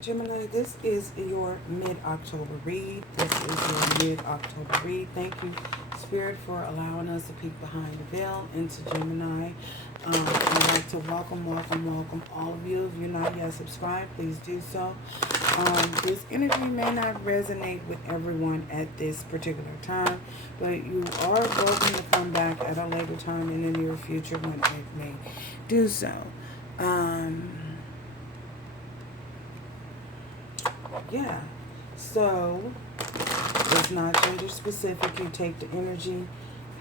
Gemini, this is your mid-October read. This is your mid-October read. Thank you, Spirit, for allowing us to peek behind the veil into Gemini. I'd like to welcome all of you. If you're not yet subscribed, please do so. This energy may not resonate with everyone at this particular time, but you are welcome to come back at a later time in the near future when it may do so. Yeah, so it's not gender specific. You take the energy,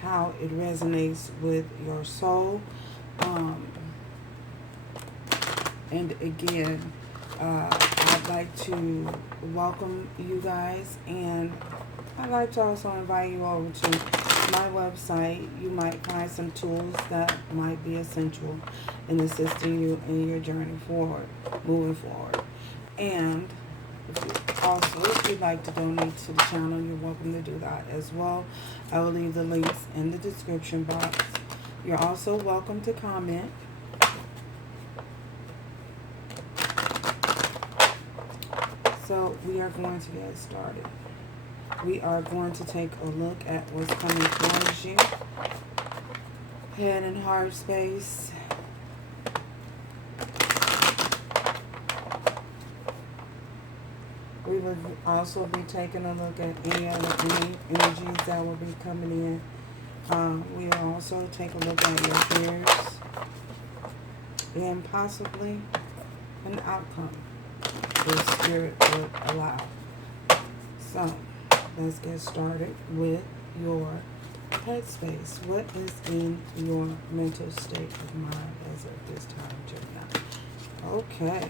how it resonates with your soul. And again, I'd like to welcome you guys, and I'd like to also invite you over to my website. You might find some tools that might be essential in assisting you in your journey forward, moving forward. And also, if you'd like to donate to the channel, you're welcome to do that as well. I will leave the links in the description box. You're also welcome to comment. So we are going to get started. We are going to take a look at what's coming towards you. Head and heart space. We will also be taking a look at any other energies that will be coming in. We will also take a look at your fears and possibly an outcome the Spirit will allow. So, let's get started with your headspace. What is in your mental state of mind as of this time, Gemini? Okay.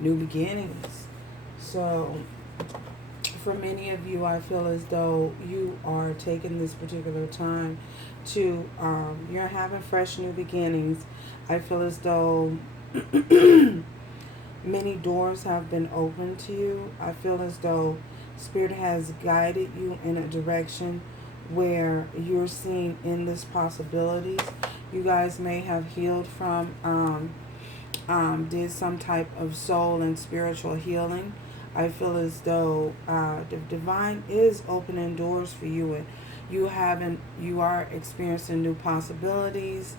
New beginnings. So, for many of you, I feel as though you are taking this particular time to, you're having fresh new beginnings. I feel as though many doors have been opened to you. I feel as though Spirit has guided you in a direction where you're seeing endless possibilities. You guys may have healed from, did some type of soul and spiritual healing. I feel as though the divine is opening doors for you, and you are experiencing new possibilities.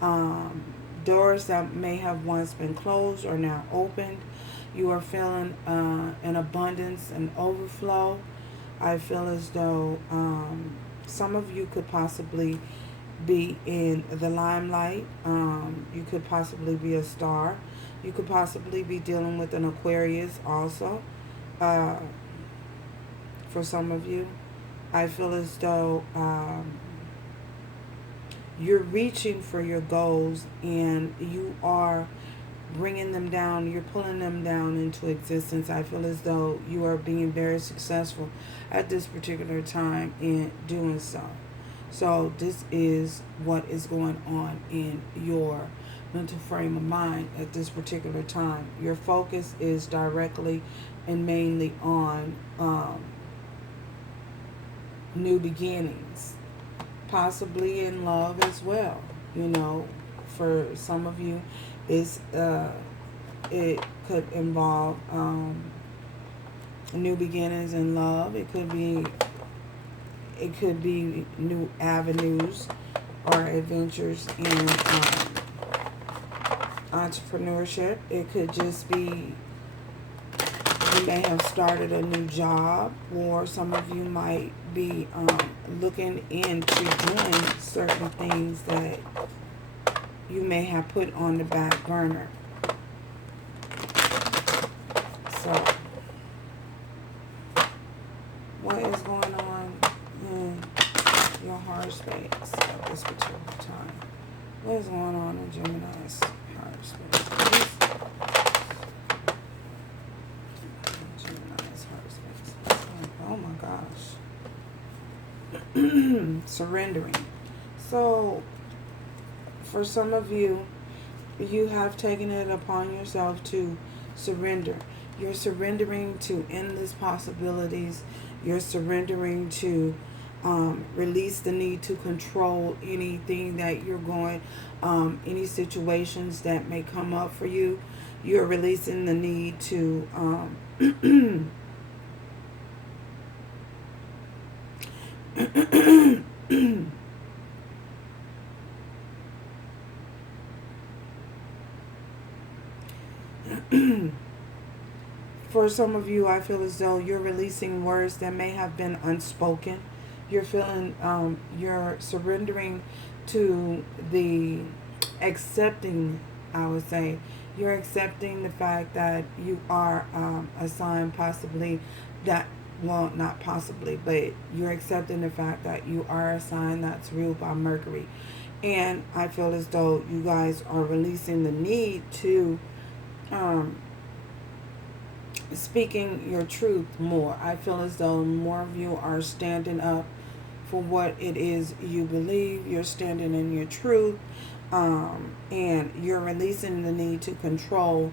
Doors that may have once been closed are now opened. You are feeling an abundance and overflow. I feel as though some of you could possibly be in the limelight. You could possibly be a star. You could possibly be dealing with an Aquarius also. For some of you, I feel as though you're reaching for your goals and you are bringing them down. You're pulling them down into existence. I feel as though you are being very successful at this particular time in doing so. So this is what is going on in your mental frame of mind at this particular time. Your focus is directly and mainly on new beginnings, possibly in love as well. You know, for some of you, it could involve new beginnings in love. It could be new avenues or adventures in entrepreneurship. It could just be you may have started a new job, or some of you might be looking into doing certain things that you may have put on the back burner. So, what is going on in your heart space at this particular time? What is going on in Gemini's heart space? Gemini's heart space. Oh my gosh. Surrendering. So, for some of you, you have taken it upon yourself to surrender. You're surrendering to endless possibilities. You're surrendering to release the need to control anything that you're going, any situations that may come up for you. you're releasing the need to for some of you, I feel as though you're releasing words that may have been unspoken. You're feeling, you're surrendering to the accepting, I would say. You're accepting the fact that you are a sign possibly that, well, not possibly, but you're accepting the fact that you are a sign that's ruled by Mercury. And I feel as though you guys are releasing the need to speaking your truth more. I feel as though more of you are standing up for what it is you believe. You're standing in your truth. And you're releasing the need to control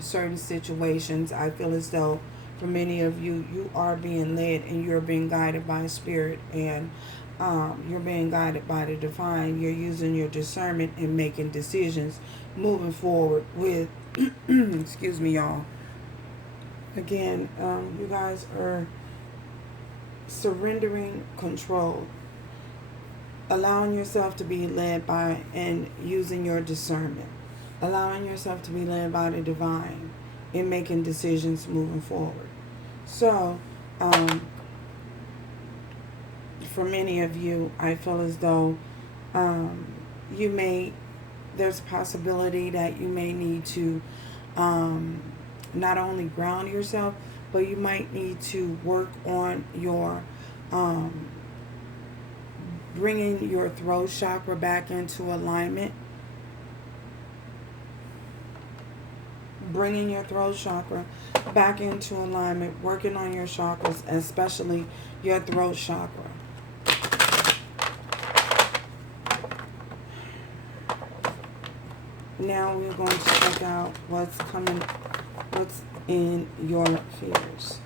certain situations. I feel as though for many of you, you are being led and you're being guided by spirit, and you're being guided by the divine. You're using your discernment and making decisions moving forward with excuse me, y'all. Again, you guys are surrendering control, allowing yourself to be led by and using your discernment, allowing yourself to be led by the divine in making decisions moving forward. So, for many of you, I feel as though there's a possibility that you may need to not only ground yourself, but you might need to work on your bringing your throat chakra back into alignment. Bringing your throat chakra back into alignment. Working on your chakras, especially your throat chakra. Now we're going to check out what's in your fears.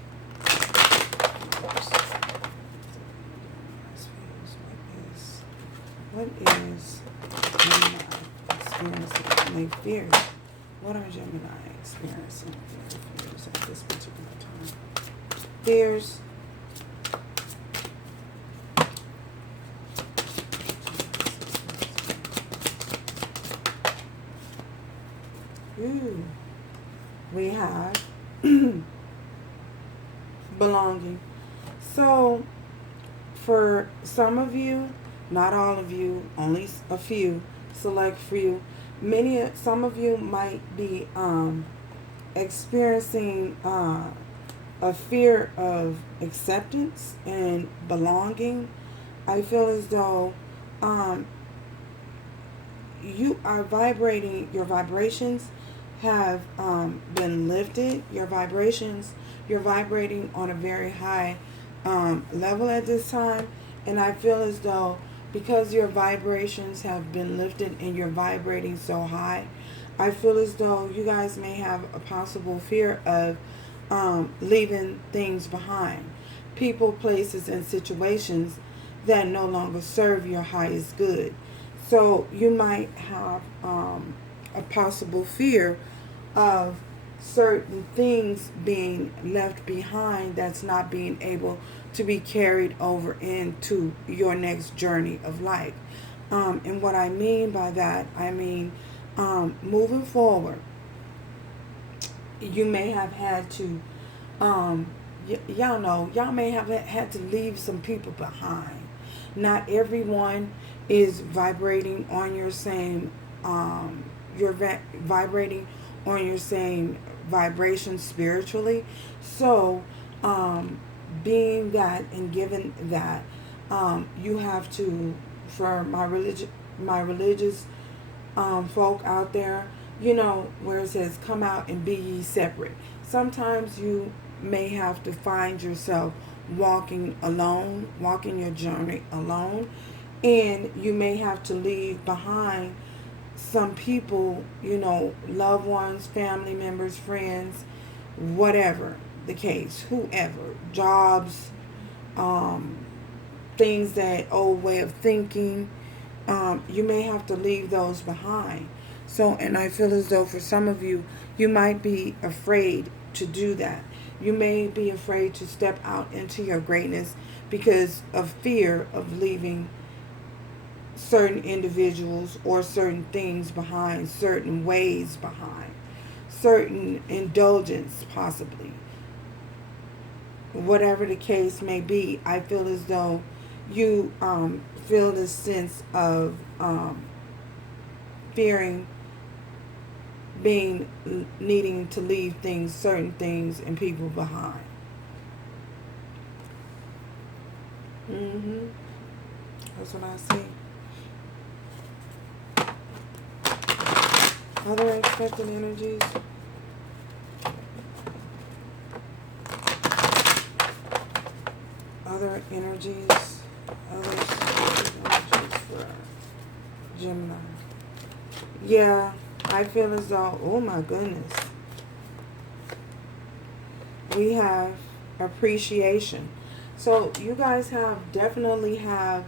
What is Gemini experiencing in their fears? What are Gemini experiencing in their fears at this particular time? Fears. Ooh. We have belonging. So, for some of you, not all of you, only a few, select few, some of you might be experiencing a fear of acceptance and belonging. I feel as though you are vibrating, your vibrations have been lifted. You're vibrating on a very high level at this time. And I feel as though because your vibrations have been lifted and you're vibrating so high, I feel as though you guys may have a possible fear of leaving things behind. People, places, and situations that no longer serve your highest good. So you might have a possible fear of certain things being left behind that's not being able to be carried over into your next journey of life. And what I mean by that, I mean moving forward, you may have had to, y'all may have had to leave some people behind. Not everyone is vibrating on your same, vibrating on your same vibration spiritually. So, being that and given that, you have to, for my religious folk out there, where it says, come out and be ye separate. Sometimes you may have to find yourself walking alone, walking your journey alone, and you may have to leave behind some people, loved ones, family members, friends, whatever the case, whoever, jobs, things, that old way of thinking, you may have to leave those behind. So, and I feel as though for some of you, you might be afraid to do that. You may be afraid to step out into your greatness because of fear of leaving certain individuals or certain things behind, certain ways behind, certain indulgence possibly. Whatever the case may be, I feel as though you feel this sense of fearing being needing to leave things, certain things and people behind. That's what I see. Other expected energies. Other energies. Other energies for Gemini. Yeah, I feel as though, oh my goodness. We have appreciation. So you guys definitely have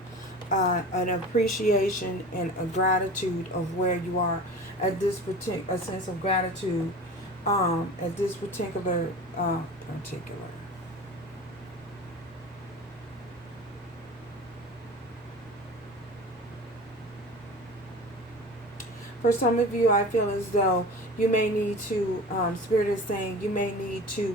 an appreciation and a gratitude of where you are at this particular, a sense of gratitude at this particular. For some of you, I feel as though you may need to, Spirit is saying, you may need to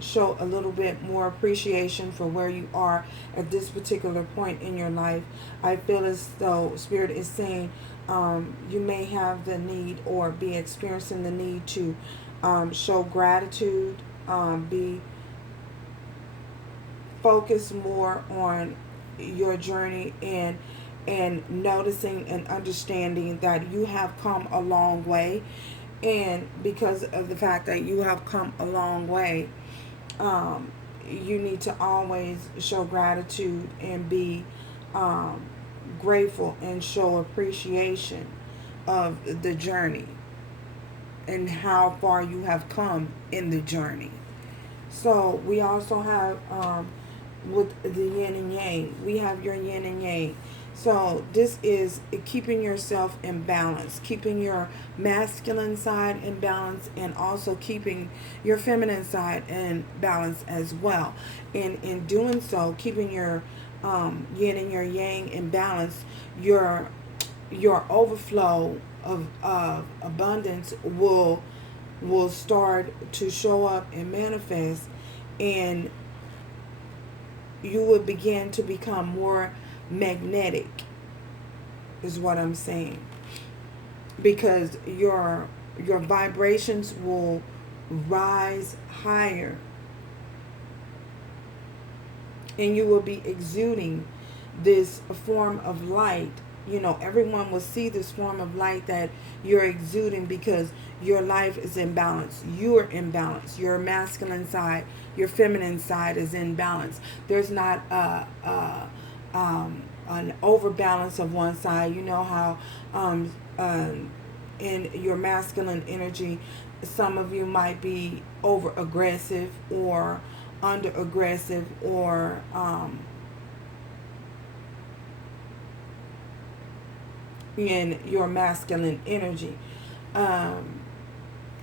show a little bit more appreciation for where you are at this particular point in your life. I feel as though Spirit is saying you may have the need or be experiencing the need to show gratitude, be focused more on your journey and noticing and understanding that you have come a long way. And because of the fact that you have come a long way, you need to always show gratitude and be grateful and show appreciation of the journey and how far you have come in the journey. So we also have with the yin and yang, we have your yin and yang. So this is keeping yourself in balance, keeping your masculine side in balance, and also keeping your feminine side in balance as well. And in doing so, keeping your yin and your yang in balance, your overflow of abundance will start to show up and manifest, and you will begin to become more magnetic, is what I'm saying, because your vibrations will rise higher, and you will be exuding this form of light. You know, everyone will see this form of light that you're exuding because your life is in balance. You're in balance. Your masculine side, your feminine side is in balance. There's not an overbalance of one side. You know how in your masculine energy, some of you might be over aggressive or under aggressive, or in your masculine energy.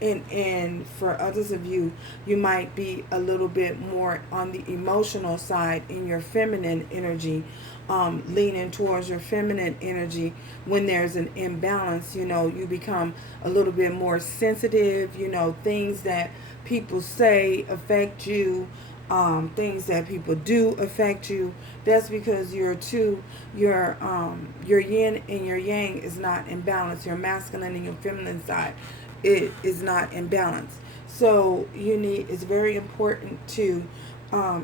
And for others of you, you might be a little bit more on the emotional side in your feminine energy, leaning towards your feminine energy. When there's an imbalance, you know, you become a little bit more sensitive. You know, things that people say affect you, things that people do affect you. That's because your yin and your yang is not in balance. Your masculine and your feminine side, it is not in balance. So it's very important to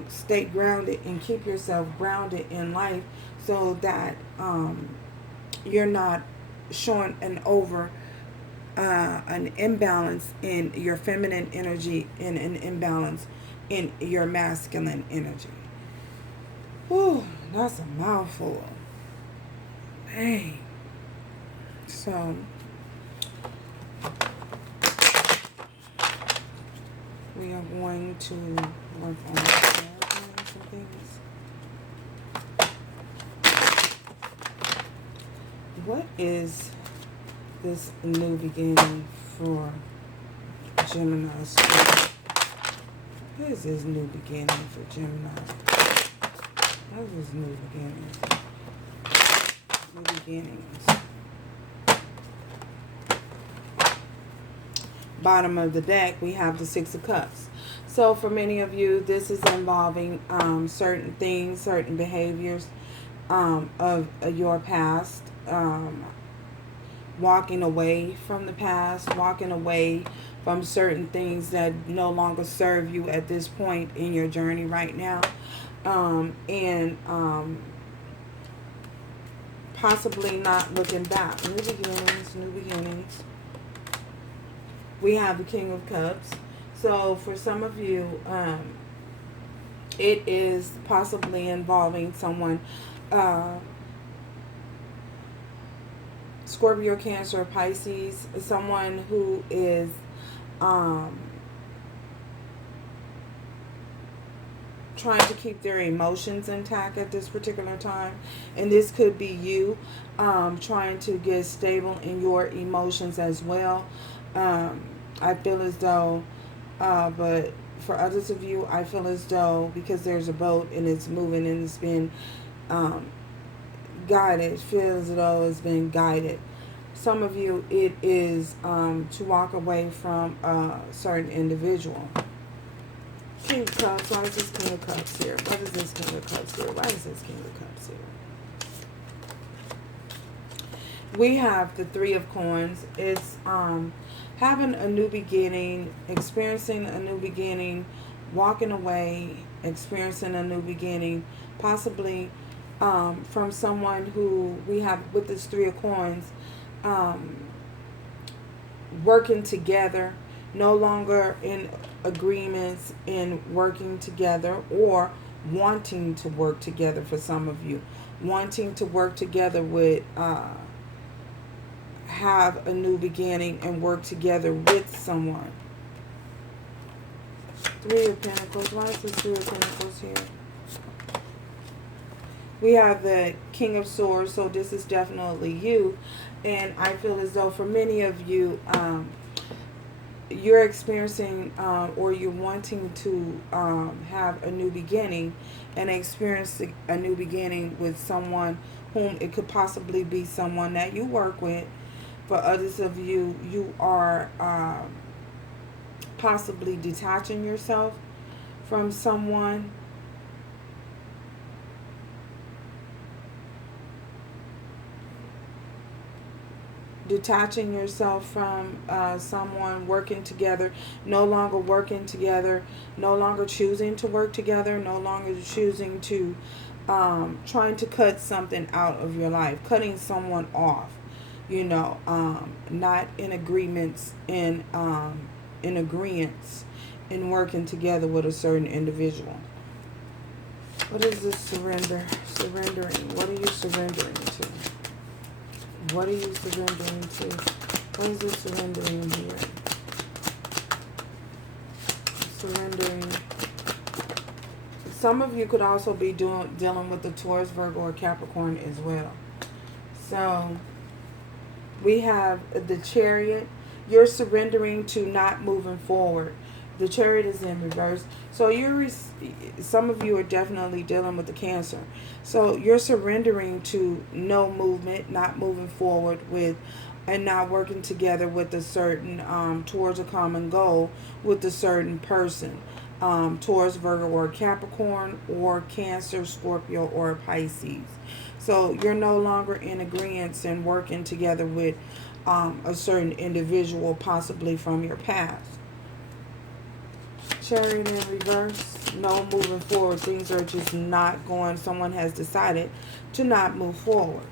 stay grounded and keep yourself grounded in life, so that you're not showing an imbalance in your feminine energy and an imbalance in your masculine energy. Whew, that's a mouthful. Dang. So we are going to work on some things. What is this new beginning for Gemini? What is this new beginning for Gemini? What is this new beginning? New beginnings. Bottom of the deck, we have the Six of Cups. So for many of you, this is involving certain things, certain behaviors of your past. Walking away from the past, walking away from certain things that no longer serve you at this point in your journey right now. And possibly not looking back. New beginnings, new beginnings. We have the King of Cups. So for some of you, it is possibly involving someone, Scorpio, Cancer, Pisces, someone who is trying to keep their emotions intact at this particular time. And this could be you trying to get stable in your emotions as well. I feel as though, but for others of you, I feel as though because there's a boat and it's moving and it's been guided, feels as though it's been guided. Some of you, it is to walk away from a certain individual. King of Cups. Why is this King of Cups here? What is this King of Cups here? Why is this King of Cups here? We have the Three of Coins. It's having a new beginning, experiencing a new beginning, walking away, experiencing a new beginning, possibly from someone who we have with this Three of Coins, working together, no longer in agreements in working together, or wanting to work together. For some of you, wanting to work together with have a new beginning and work together with someone. Three of Pentacles. Why is this Three of Pentacles here? We have the King of Swords. So this is definitely you. And I feel as though for many of you, you're experiencing or you're wanting to have a new beginning and experience a new beginning with someone whom it could possibly be someone that you work with. For others of you, you are possibly detaching yourself from someone. Detaching yourself from someone, working together, no longer working together, no longer choosing to work together, no longer choosing to trying to cut something out of your life, cutting someone off, you know, not in agreements, in agreements, in working together with a certain individual. What is this surrender? Surrendering. What are you surrendering to? What are you surrendering to? What is this surrendering here? Surrendering. Some of you could also be dealing with the Taurus, Virgo, or Capricorn as well. So we have the Chariot. You're surrendering to not moving forward. The Chariot is in reverse. So some of you are definitely dealing with the Cancer. So you're surrendering to no movement, not moving forward with, and not working together with a certain, towards a common goal with a certain person. Taurus, Virgo, or Capricorn, or Cancer, Scorpio, or Pisces. So you're no longer in agreement and working together with a certain individual, possibly from your past. Chariot in reverse. No moving forward. Things are just not going. Someone has decided to not move forward.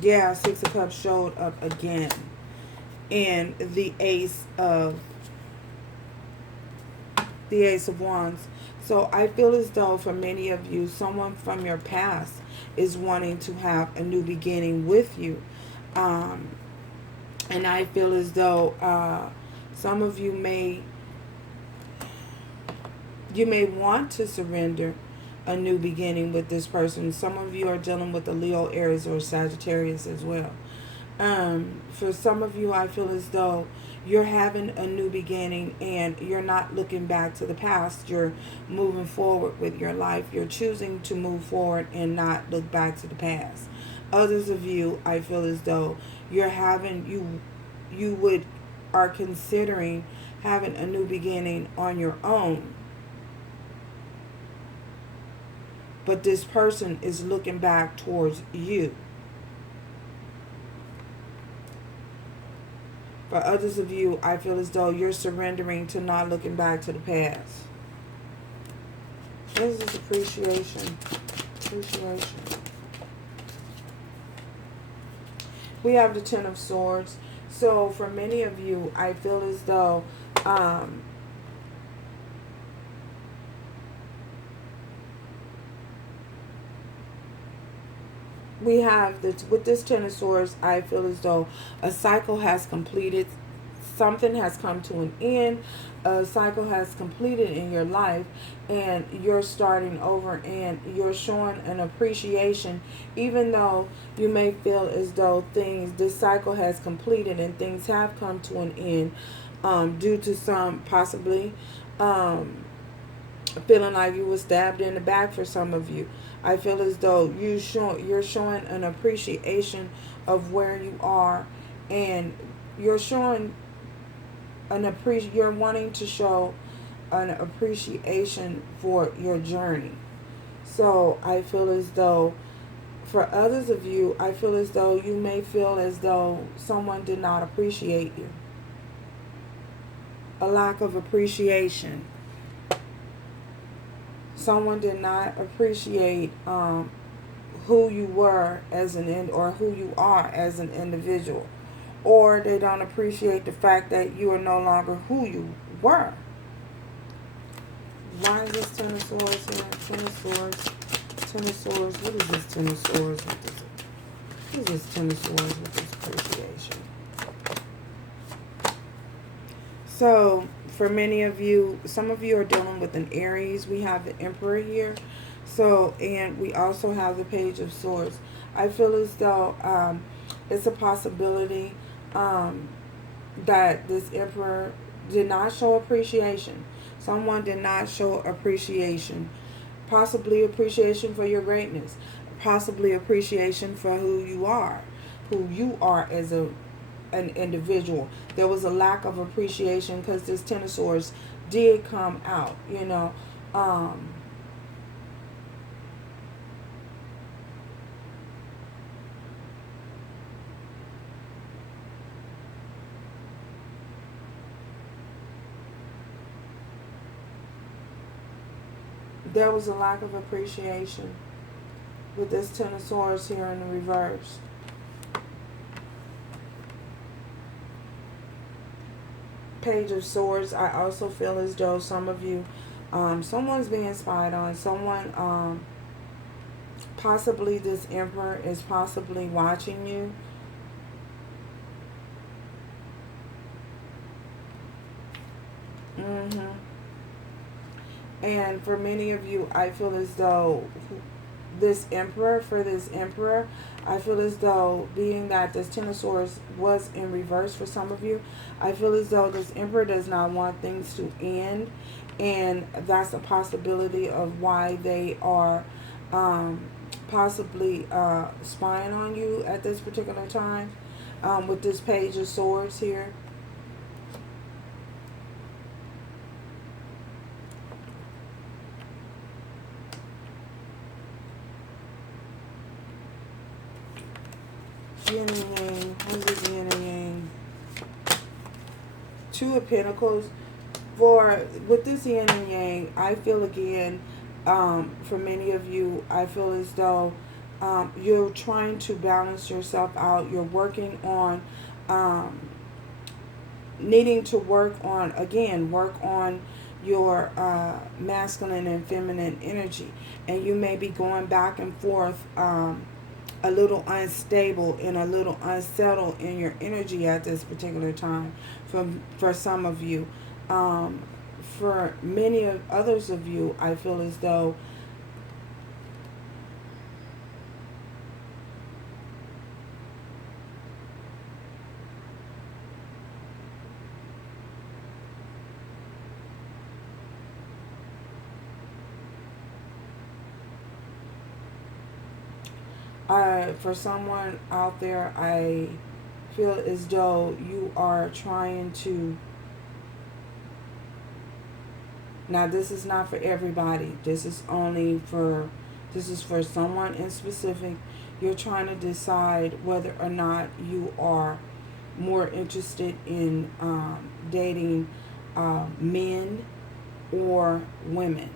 Yeah, Six of Cups showed up again. And the Ace of Wands. So I feel as though for many of you, someone from your past is wanting to have a new beginning with you. And I feel as though some of you may want to surrender a new beginning with this person. Some of you are dealing with a Leo, Aries, or Sagittarius as well. For some of you, I feel as though you're having a new beginning and you're not looking back to the past. You're moving forward with your life. You're choosing to move forward and not look back to the past. Others of you, I feel as though you're having, you would, are considering having a new beginning on your own. But this person is looking back towards you. For others of you, I feel as though you're surrendering to not looking back to the past. This is appreciation. Appreciation. We have the Ten of Swords. So for many of you, I feel as though we have this, with this Ten of Swords, I feel as though a cycle has completed. Something has come to an end. A cycle has completed in your life, and you're starting over, and you're showing an appreciation, even though you may feel as though this cycle has completed and things have come to an end, due to some possibly feeling like you were stabbed in the back. For some of you, I feel as though you're showing an appreciation of where you are, and you're showing you're wanting to show an appreciation for your journey. So I feel as though for others of you, I feel as though you may feel as though someone did not appreciate you. A lack of appreciation. Someone did not appreciate who you were as or who you are as an individual. Or they don't appreciate the fact that you are no longer who you were. Why is this Ten of Swords here? Ten of Swords. Ten of Swords. What is this Ten of Swords with this? What is this Ten of Swords with this appreciation? So, for many of you, some of you are dealing with an Aries. We have the Emperor here. So, and we also have the Page of Swords. I feel as though it's a possibility that this Emperor did not show appreciation. Someone did not show appreciation. Possibly appreciation for your greatness. Possibly appreciation for who you are as an individual. There was a lack of appreciation because this Ten of Swords did come out, you know. There was a lack of appreciation with this Ten of Swords here in the reverse. Page of Swords, I also feel as though some of you, someone's being spied on. Someone, possibly this Emperor is possibly watching you. And for many of you, I feel as though this Emperor, I feel as though, being that this Ten of Swords was in reverse for some of you, I feel as though this Emperor does not want things to end. And that's a possibility of why they are possibly spying on you at this particular time, with this Page of Swords here. Yin and Yang. What is this Yin and Yang? Two of Pentacles. With this Yin and Yang, I feel again, for many of you, I feel as though you're trying to balance yourself out. You're working on, needing to work on your masculine and feminine energy. And you may be going back and forth, a little unstable and a little unsettled in your energy at this particular time for some of you. For many of others of you, I feel as though For someone out there, I feel as though you are trying to. Now, this is not for everybody. This is for someone in specific. You're trying to decide whether or not you are more interested in dating men or women.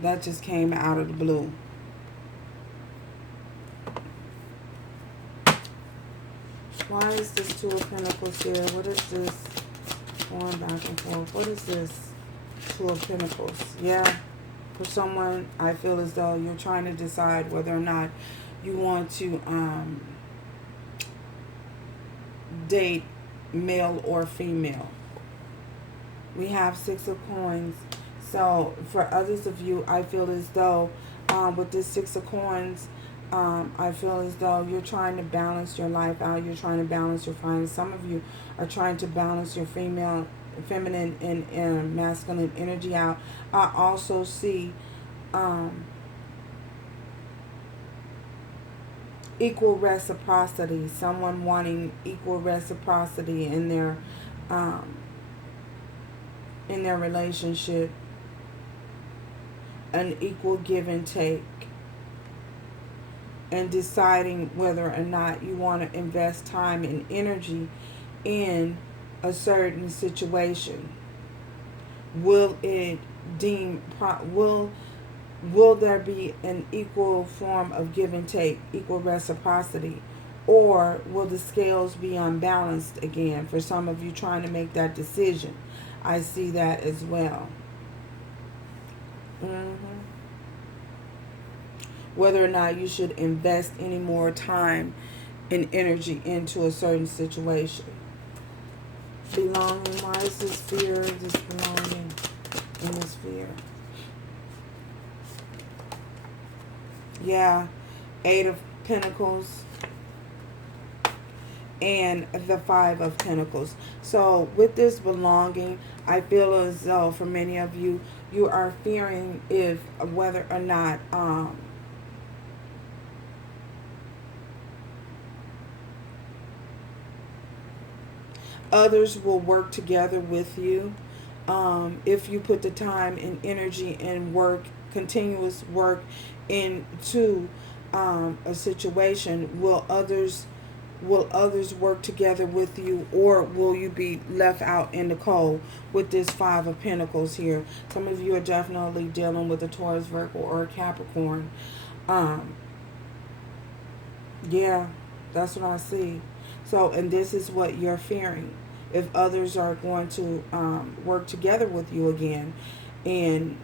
That just came out of the blue. Why is this Two of Pentacles here? What is this? Going back and forth. What is this? Two of Pentacles. Yeah. For someone, I feel as though you're trying to decide whether or not you want to date male or female. We have Six of Coins. So for others of you, I feel as though with this Six of Coins, I feel as though you're trying to balance your life out. You're trying to balance your finances. Some of you are trying to balance your feminine and masculine energy out. I also see equal reciprocity. Someone wanting equal reciprocity in their relationship. An equal give and take. And deciding whether or not you want to invest time and energy in a certain situation. Will it will there be an equal form of give and take, equal reciprocity, or will the scales be unbalanced again? For some of you trying to make that decision, I see that as well. Whether or not you should invest any more time and energy into a certain situation. Belonging. Why is this fear? This belonging and this fear. Yeah. Eight of Pentacles and the Five of Pentacles. So with this belonging, I feel as though for many of you, you are fearing whether or not others will work together with you. If you put the time and energy and work, continuous work into a situation, will others work together with you, or will you be left out in the cold with this Five of Pentacles here? Some of you are definitely dealing with a Taurus, Virgo, or a Capricorn. Yeah, that's what I see. So, and this is what you're fearing. If others are going to work together with you again and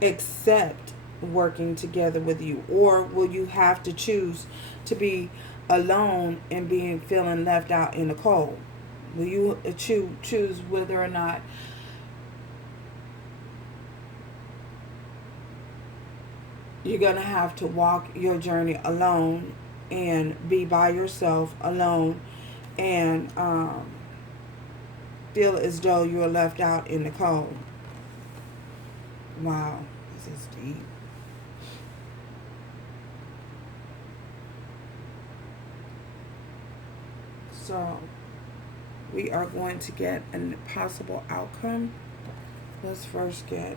accept working together with you, or will you have to choose to be alone and feeling left out in the cold? Will you choose whether or not you're going to have to walk your journey alone and be by yourself alone and feel as though you're left out in the cold? Wow, this is deep. So we are going to get a possible outcome. Let's first get,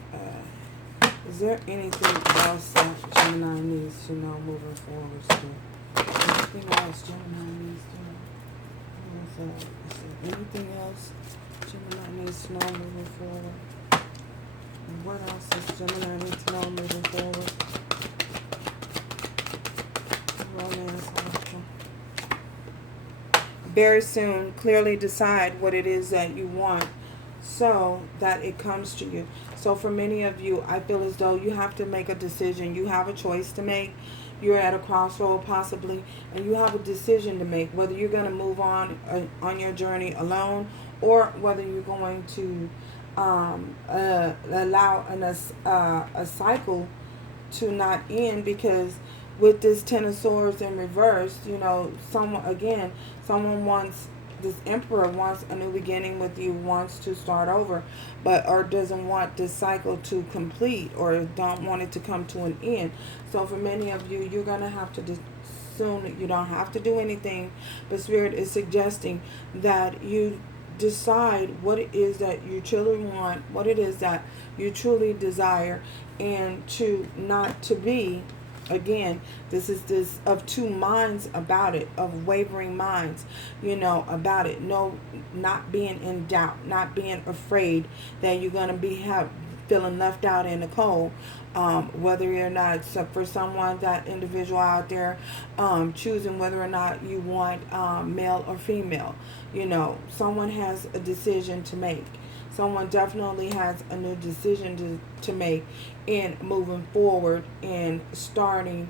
is there anything else that Gemini needs to know moving forward still? Anything else Gemini needs to know? Is there anything else Gemini needs to know moving forward? And what else does Gemini need to know moving forward? Romance. Very soon, clearly decide what it is that you want so that it comes to you. So for many of you, I feel as though you have to make a decision. You have a choice to make. You're at a crossroad possibly, and you have a decision to make, whether you're going to move on your journey alone, or whether you're going to allow a cycle to not end. Because with this Ten of Swords in reverse, you know, someone wants this Emperor wants a new beginning with you, wants to start over, but or doesn't want this cycle to complete, or don't want it to come to an end. So for many of you, you're gonna have to soon. You don't have to do anything, but Spirit is suggesting that you decide what it is that you truly want, what it is that you truly desire, and to not to be, again, this is this of two minds about it, of wavering minds, you know, about it. No, not being in doubt, not being afraid that you're going to be feeling left out in the cold. Whether or not, so for someone, that individual out there, choosing whether or not you want male or female, you know, someone has a decision to make. Someone definitely has a new decision to make in moving forward and starting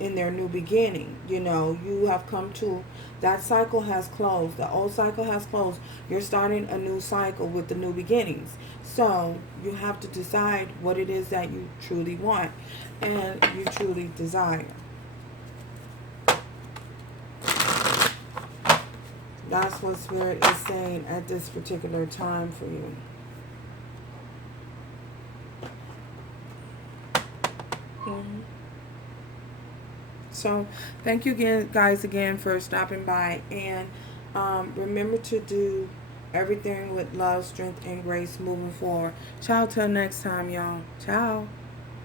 in their new beginning. You know, you have come to, that cycle has closed. The old cycle has closed. You're starting a new cycle with the new beginnings. So you have to decide what it is that you truly want and you truly desire. That's what Spirit is saying at this particular time for you. So thank you again, guys, again for stopping by. And remember to do everything with love, strength, and grace moving forward. Ciao till next time, y'all. Ciao.